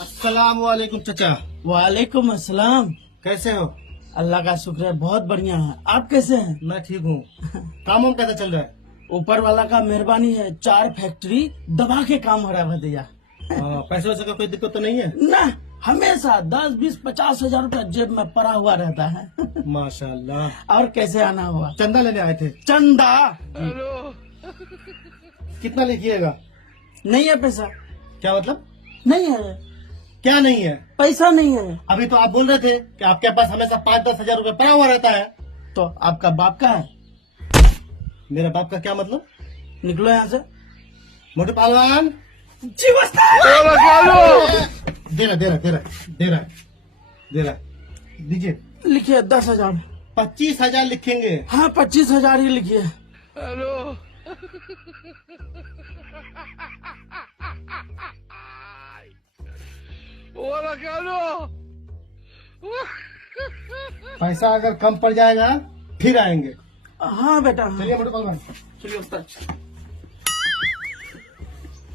अस्सलाम वालेकुम चचा। वालेकुम अस्सलाम। कैसे हो? अल्लाह का शुक्र है, बहुत बढ़िया है। आप कैसे हैं? मैं ठीक हूँ। काम वाम कैसा चल रहा है? ऊपर वाला का मेहरबानी है, 4 फैक्ट्री दबा के काम हो रहा है भैया। पैसे वैसे का कोई दिक्कत तो नहीं है? ना, हमेशा 10, 20, 50 हजार रुपया जेब में पड़ा हुआ रहता है। माशाल्लाह। और कैसे आना हुआ? चंदा लेने आए थे। चंदा कितना लिखिएगा? नहीं है पैसा। क्या मतलब? नहीं है क्या नहीं है? पैसा, नहीं है। अभी तो आप बोल रहे थे कि आपके पास हमेशा 5-10 हजार रुपए पड़ा हुआ रहता है। तो आपका बाप का है? मेरे बाप का क्या मतलब? निकलो यहाँ से। मोटे पहलवान जी दे रहा दीजिए। लिखिए 10,000। 25,000 लिखेंगे। हाँ, 25,000 ही लिखिए। पैसा अगर कम पड़ जाएगा फिर आएंगे। हाँ बेटा, हाँ। चलिए मोटे पहलवान। चलिए उस्ताद।